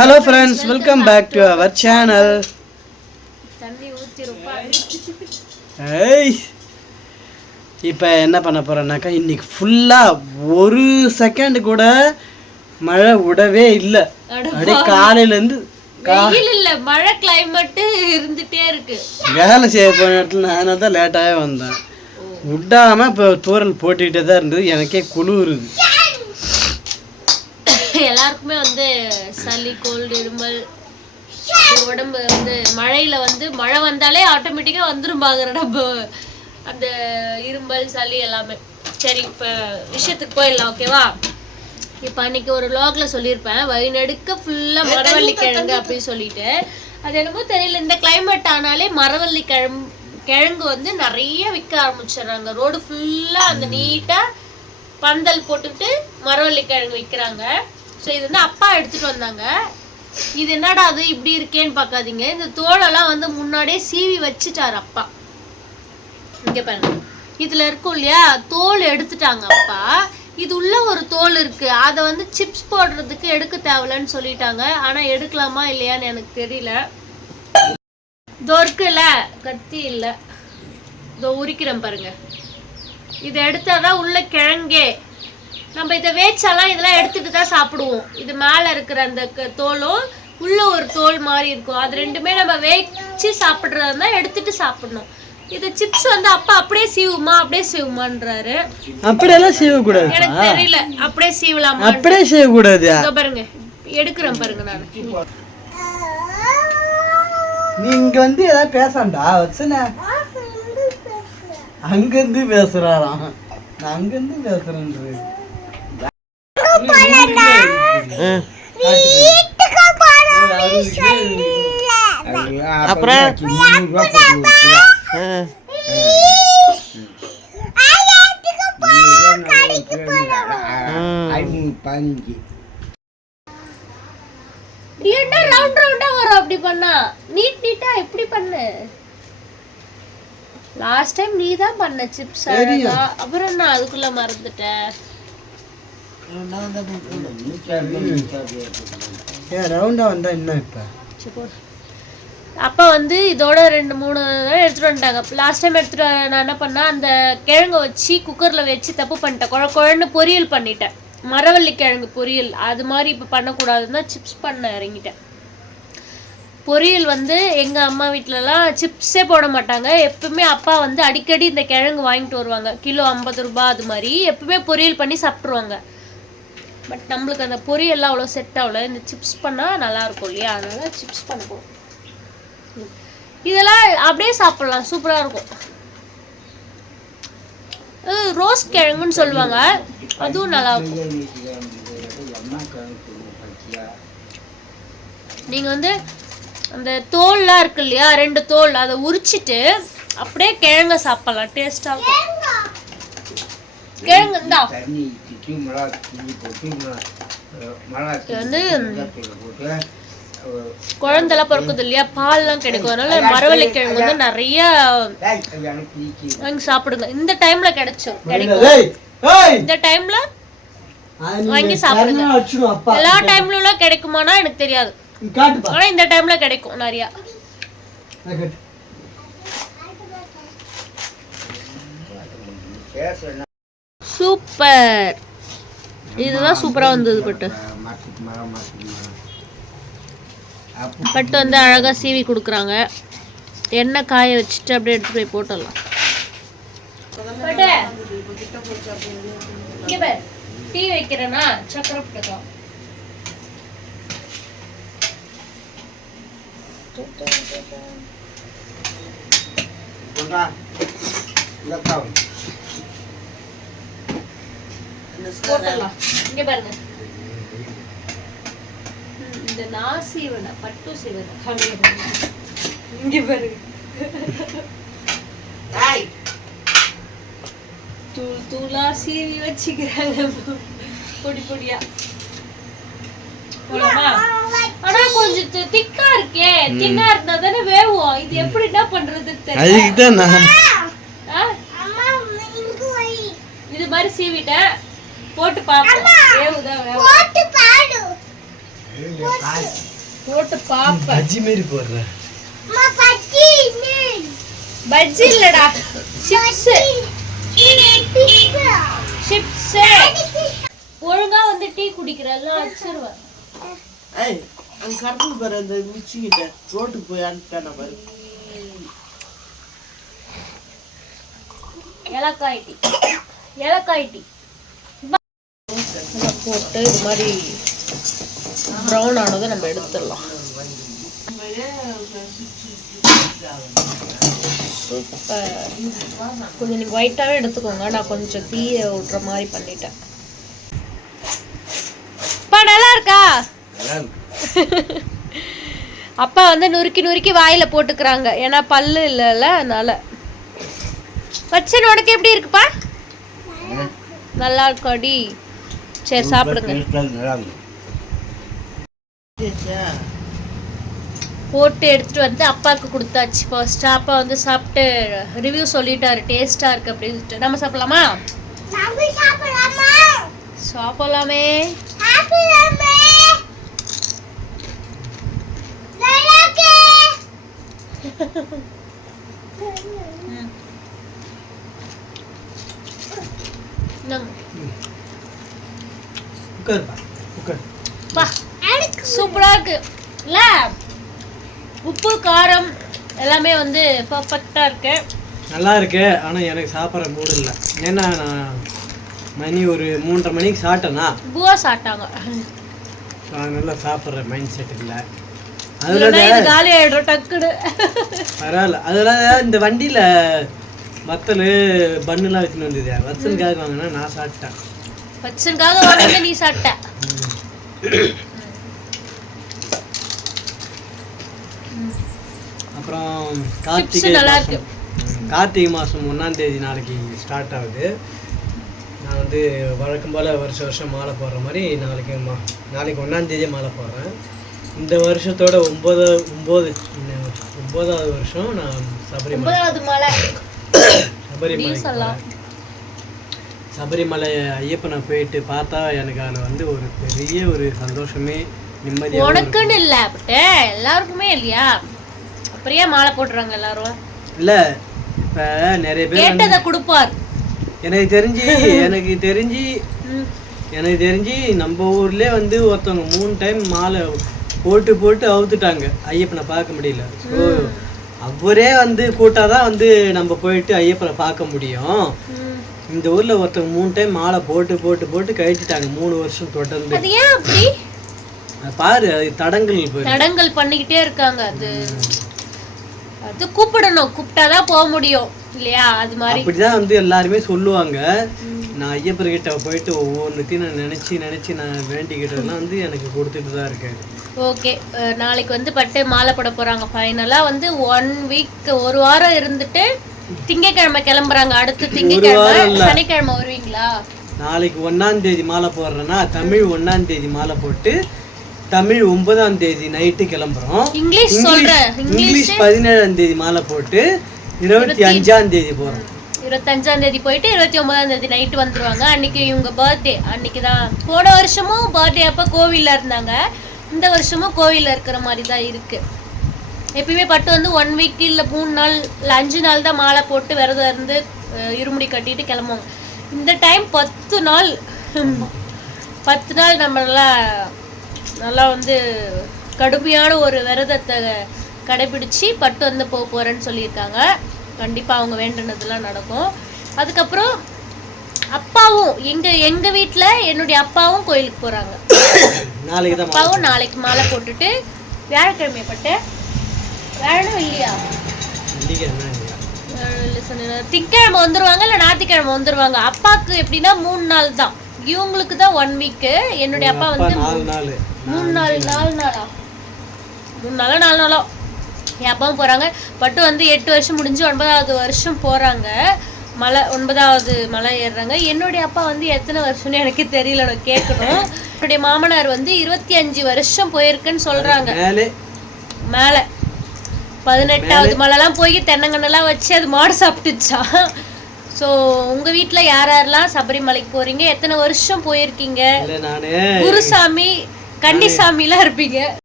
Hello friends, welcome back to our channel. Hey, இப்போ என்ன பண்ண போறேன்னாக்கா இன்னைக்கு ஃபுல்லா ஒரு செகண்ட் கூட மழை விடவே இல்லை. அப்படியே காலையில இருந்து வெயில் இல்ல மழை கிளைமேட் இருந்துட்டே இருக்கு. வேலை செய்ய போன இடத்துல அதனால தான் லேட்டாகவே வந்தேன். விடாம இப்போ தூரல் போட்டுக்கிட்டே தான் இருந்தது. எனக்கே குளிருது. எல்லாருக்குமே வந்து சளி கோல்டு இருமல் உடம்பு வந்து மழையில வந்து மழை வந்தாலே ஆட்டோமேட்டிக்கா வந்துரும்பாங்க நம்ம அந்த இருமல் சளி எல்லாமே. சரி இப்ப விஷயத்துக்கு போயிடலாம் ஓகேவா. இப்போ அன்னைக்கு ஒரு vlogல சொல்லியிருப்பேன் வழிநடுக்க ஃபுல்லா மரவள்ளி கிழங்கு அப்படின்னு சொல்லிட்டு. அது என்னமோ தெரியல இந்த கிளைமேட் ஆனாலே மரவள்ளி கிழங்கு வந்து நிறைய விற்க ஆரம்பிச்சிடுறாங்க. ரோடு ஃபுல்லா அந்த நீட்டா பந்தல் போட்டுட்டு மரவள்ளி கிழங்கு விற்கிறாங்க. ஸோ இது வந்து அப்பா எடுத்துட்டு வந்தாங்க. இது என்னடா அது இப்படி இருக்கேன்னு பார்க்காதீங்க. இந்த தோலெல்லாம் வந்து முன்னாடியே சீவி வச்சுட்டாரு அப்பா. இங்க பாருங்க இதுல இருக்கும் இல்லையா தோல் எடுத்துட்டாங்க அப்பா. இது உள்ள ஒரு தோல் இருக்கு அதை வந்து சிப்ஸ் போடுறதுக்கு எடுக்க தேவையில்லன்னு சொல்லிட்டாங்க. ஆனா எடுக்கலாமா இல்லையான்னு எனக்கு தெரியல. இதோ இருக்குல்ல கத்தி இல்ல இதோ உரிக்கிறேன் பாருங்க. இதை எடுத்தாதான் உள்ள கிழங்கே. நம்ம இதை வேச்சாலாம் இதெல்லாம் எடுத்துட்டு தான் சாப்பிடுவோம். இது மேல இருக்கிற அந்த தோலும் உள்ள ஒரு தோல் மாதிரி இருக்கும். அது ரெண்டுமே நம்ம வேச்சு சாப்பிடுறதா இருந்தா எடுத்துட்டு சாப்பிடணும். இது சிப்ஸ் வந்து அப்பா அப்படியே சீவுமான்றாரு. அப்படியெல்லாம் சீவக்கூடாது எனக்கு தெரியல. அப்படியே சீவலாமா? அப்படியே செய்யக்கூடாது. பாருங்க எடுக்கிறேன் பாருங்க. நான் நீங்க வந்து ஏதாவது பேசாண்டா வச்சுன அங்கிருந்து பேசுறாராம். நான் அங்கிருந்து பேசுறேன். அப்புறம் அப்படி பண்ணா நீட்டா எப்படி பண்ணு? லாஸ்ட் டைம் நீ தான் பண்ண சிப்ஸ். அப்புறம் நான் அதுக்குள்ள மறந்துட்டேன். அப்பா வந்து இதோட 2-3 எடுத்துட்டு வந்துட்டாங்க. லாஸ்ட் டைம் எடுத்துட்டு நான் என்ன பண்ணேன் அந்த கிழங்க வச்சு குக்கர்ல வச்சு தப்பு பண்ணிட்டேன். குழன்னு பொரியல் பண்ணிட்டேன். மரவள்ளி கிழங்கு பொரியல் அது மாதிரி இப்போ பண்ணக்கூடாதுன்னா சிப்ஸ் பண்ண இறங்கிட்டேன். பொரியல் வந்து எங்கள் அம்மா வீட்டிலலாம் சிப்ஸே போட மாட்டாங்க. எப்பவுமே அப்பா வந்து அடிக்கடி இந்த கிழங்கு வாங்கிட்டு வருவாங்க. கிலோ 50 ரூபாய் அது மாதிரி எப்பவுமே பொரியல் பண்ணி சாப்பிட்ருவாங்க. பட் நம்மளுக்கு அந்த பொரியல்லாம் அவ்வளோ செட் ஆகல. இந்த சிப்ஸ் பண்ணால் நல்லாயிருக்கும் இல்லையா, அதனால சிப்ஸ் பண்ண போகிறோம். இதெல்லாம் அப்படியே சாப்பிட்லாம், சூப்பராக இருக்கும். ரோஸ் கிழங்குன்னு சொல்லுவாங்க, அதுவும் நல்லா இருக்கும். நீங்கள் வந்து அந்த தோல்லாம் இருக்கு இல்லையா 2 தோல் அதை உரிச்சிட்டு அப்படியே கிழங்க சாப்பிடலாம். டேஸ்டா இருக்கும். கிழங்கு இருந்தா வந்து குழந்தெல்லாம் பிறக்குது இல்லையா பால்லாம் கிடைக்கும். அதனால மரவள்ளி கிழங்கு வந்து நிறைய வாங்கி சாப்பிடுங்க. இந்த டைம்ல கிடைக்கும். இந்த டைம்ல வாங்கி சாப்பிடுங்க. எல்லா டைம்ல கிடைக்குமானா எனக்கு தெரியாது. ஆனா இந்த டைம்ல கிடைக்கும் நிறைய. சூப்பர். இதுதான் சூப்பரா வந்தது. பட்டு வந்து அழகா சீவி கொடுக்குறாங்க. எண்ணெய் காய வச்சுட்டு அப்படியே எடுத்து போய் போட்டுடலாம். டீ வைக்கிறேன்னா சக்கரை போட்டுக்கலாம். இங்க பாருங்க இந்த நாசீவன பட்டு சீவன இங்க பாருங்க. தூளா சீவி வச்சுக்கிறாங்க பொடி பொடியா. ஆனா கொஞ்சம் திக்கா இருக்கே. தின்னா இருந்தா தானே வேவும். இது எப்படி என்ன பண்றது தெரியல. இது மாதிரி சீவிட்டேன் போட்டு பாப்போம். வேவுதா வேவு. போட்டு பாப்ப பஜ்ஜி மாரி போடுற. பஜ்ஜி இல்லடா, சிப்ஸ். சிப்ஸ். ஒழுங்கா வந்து டீ குடிக்கிறல்ல அடிச்சிருவேன். ஏய் அங்க கரெக்ட் பாரு, அந்த மிச்சி கிட்ட ரோட்டுக்கு போய் அனுப்பிட்டான பாரு. ஏலக்காய் டீ, ஏலக்காய் டீ போட்டு இது மாதிரி ப்ரௌன் ஆனதை நம்ம எடுத்துடலாம். சூப்பர். கொஞ்சம் நீங்கள் ஒயிட்டாகவே எடுத்துக்கோங்க, நான் கொஞ்சம் தீயை விட்ற மாதிரி பண்ணிட்டேன். அப்பா நல்லா இருக்கா? அப்பா வந்து நுறுக்கி நுறுக்கி வாயில போட்டுக்கிறாங்க, ஏன்னா பல்லு இல்லைல்ல, அதனால. வச்சன் உனக்கு எப்படி இருக்குப்பா? நல்லா இருக்காடி. சரி சாப்பிடுங்க. போட்டு எடுத்துட்டு வந்து அப்பாவுக்கு கொடுத்தாச்சு. ஃபர்ஸ்ட் அப்பா வந்து சாப்பிட்டு ரிவ்யூ சொல்லிட்டாரு, டேஸ்டா இருக்கு அப்படின்னு. நம்ம சாப்பிடலாமா? சாப்பிடலாமே. சூப்பரா இருக்கு இல்ல? உப்பு காரம் எல்லாமே வந்து பர்ஃபெக்டா இருக்கு. நல்லா இருக்கு. ஆனால் எனக்கு சாப்பிட்ற மூடு இல்லை. ஏன்னா நான் மணி ஒரு 3:30 மணிக்கு சாப்பிட்டேன்னா பூவா சாப்பிட்டாங்க. நல்லா சாப்பிட்ற மைண்ட் செட் இல்லை. அதில் காலி ஆயிடும் டக்குடு. பரவாயில்ல. அதெல்லாம் இந்த வண்டியில் வத்தல் பண்ணுலாம் வச்சுன்னு வந்தது. வத்தலுக்காக வாங்கினா நான் சாப்பிட்டேன். வச்சனுக்காக வாங்கினா நீ சாப்பிட்ட. அப்புறம் கார்த்திகை மாதம் 1ஆம் தேதி நாளைக்கு ஸ்டார்ட் ஆகுது. நான் வந்து வழக்கம் போல் வருஷம் மாலை போடுற மாதிரி நாளைக்கு 1ஆம் தேதியே மாலை போடுறேன். இந்த வருஷத்தோட 9வது வருஷம் நான் சபரிமலை ஐயப்பனை போயிட்டு பார்த்தா எனக்கு அதில் வந்து ஒரு பெரிய ஒரு சந்தோஷமே நிம்மதியாக. உனக்குன்னு இல்லை, எல்லாருக்குமே இல்லையா? அப்படியே மாலை போட்டுறாங்க எல்லாரும். இல்லை, இப்போ நிறைய பேர் கேட்டதை கொடுப்பார். எனக்கு தெரிஞ்சு நம்ம ஊர்லேயே வந்து ஒருத்தவங்க 3 டைம் மாலை போட்டு அவுத்துட்டாங்க. ஐயப்பனை பார்க்க முடியல. ஸோ அவரே வந்து கூட்டாதான் வந்து நம்ம போயிட்டு ஐயப்பனை பார்க்க முடியும். இந்த ஊர்ல ஒருத்தவங்க 3 டைம் மாலை போட்டு கழிச்சிட்டாங்க 3 வருஷம் தொடர்ந்து. அது ஏன் அப்படி? பாரு, அது தடங்கல் பண்ணிக்கிட்டே இருக்காங்க. அது கூப்பிடணும், கூப்பிட்டாதான் போக முடியும் இல்லையா? அது மாதிரி அப்படிதான் வந்து எல்லாருமே சொல்லுவாங்க. நான் ஐயப்பர்கிட்ட போயிட்டு ஒவ்வொன்றுத்தையும் நான் நினைச்சு நான் வேண்டிக்கிட்டதெல்லாம் வந்து எனக்கு கொடுத்துட்டு தான் இருக்கேன். ஓகே, நாளைக்கு வந்து பட்டு மாலை போட போறாங்க. ஃபைனலா வந்து 1 வீக், ஒரு வாரம் இருந்துட்டு திங்கக்கிழமை கிளம்புறாங்க. அடுத்து திங்கக்கிழமை சனிக்கிழமை வருவீங்களா? நாளைக்கு 1ஆம் தேதி மாலை போடுறேன்னா தமிழ் 1ஆம் தேதி மாலை போட்டு தமிழ் 9ஆம் தேதி நைட்டு கிளம்புறோம். இங்கிலீஷ் 17ஆம் தேதி மாலை போட்டு 25ஆம் தேதி போறோம். 25ஆம் தேதி போயிட்டு 29ஆம் தேதி நைட்டு வந்துருவாங்க. அன்னைக்கு இவங்க பர்த்டே. அன்னைக்கு தான் போன வருஷமும் பர்த்டே அப்போ கோவில்ல இருந்தாங்க. இந்த வருஷமும் கோவில்ல இருக்கிற மாதிரி தான் இருக்கு. எப்பயுமே பட்டு வந்து 1 வீக் இல்லை 3 நாள் இல்லை 5 நாள் தான் மாலை போட்டு விரதம் இருந்து இருமுடி கட்டிட்டு கிளம்புவாங்க. இந்த டைம் 10 நாள் 10 நாள் நம்மளாம் நல்லா வந்து கடுமையான ஒரு விரதத்தை கடைபிடிச்சி பட்டு வந்து போக போகிறேன்னு சொல்லியிருக்காங்க. கண்டிப்பாக அவங்க வேண்டினதெல்லாம் நடக்கும். அதுக்கப்புறம் அப்பாவும் எங்கள் வீட்டில் என்னுடைய அப்பாவும் கோயிலுக்கு போகிறாங்க. அப்பாவும் நாளைக்கு மாலை போட்டுட்டு வியாழக்கிழமை பட்டு வேணும் இல்லையா? திங்கக்கிழமை வந்துருவாங்க இல்லை ஞாயிற்றுக்கிழமை வந்துருவாங்க. அப்பாவுக்கு எப்படின்னா 3 நாள் தான், இவங்களுக்கு தான் 1 வீக்கு. என்னுடைய அப்பா வந்து 3 நாள் 4 நாளோ என் அப்பாவும் போகிறாங்க. பட்டு வந்து 8 வருஷம் முடிஞ்சு 9வது வருஷம் போகிறாங்க. 9வது மலை ஏறுறாங்க. என்னுடைய அப்பா வந்து எத்தனை வருஷம்னு எனக்கு தெரியல, நான் கேட்கணும். என்னுடைய மாமனார் வந்து 25 வருஷம் போயிருக்குன்னு சொல்கிறாங்க. மேலே 18வது மலைலாம் போய் தென்னங்கண்ணெல்லாம் வச்சு அது மாடு சாப்பிட்டுச்சா. ஸோ உங்கள் வீட்டில் யாரெல்லாம் சபரிமலைக்கு போகிறீங்க? எத்தனை வருஷம் போயிருக்கீங்க? குருசாமி கண்டிசாமிலாம் இருப்பீங்க.